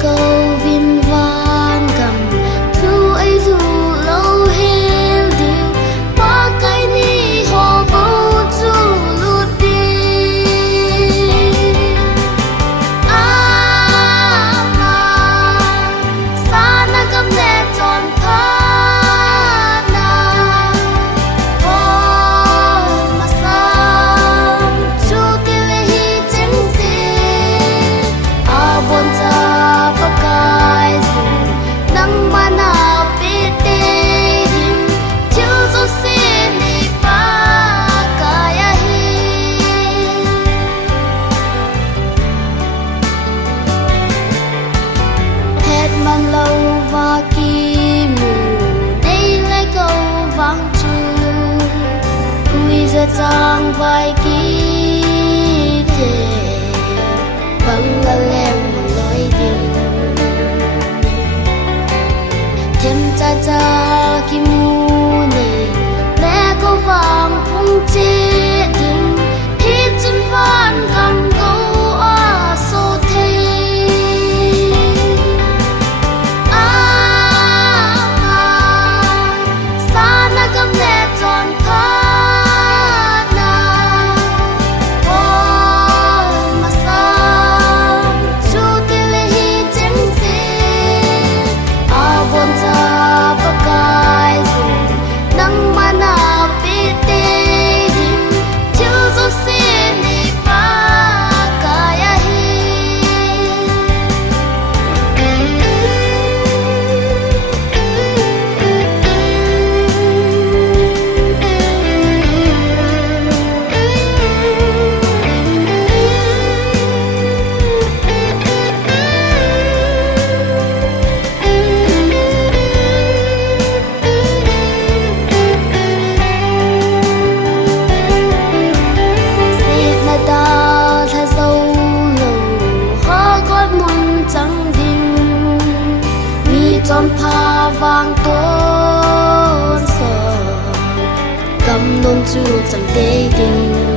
câu viên van cầm thu ấy dù lâu hết điều ba cái ni họ bầu chu lụt đi mà xa na cầm nè tròn tha na mà xa chu tiên lệ hi chẳng gì buồn cha pakai zu nang mana pete dim thiếu zo se ni pa kaya hi hết man lâu và kỳ mù đây lại câu vang chu quy giờ trang vai kỳ thể bằng là lem thêm cha cha kim mu nè lẽ có vàng phong chế đình hít chân van cầm câu a so thế xa na cầm nè tròn tha na mà xa chu tiên lệ hi chẳng gì buồn cha pakai zu nang mana pete dim thiếu zo se ni pa kaya hi tròn pha vang tôn son cầm nôn chu chẳng tê đình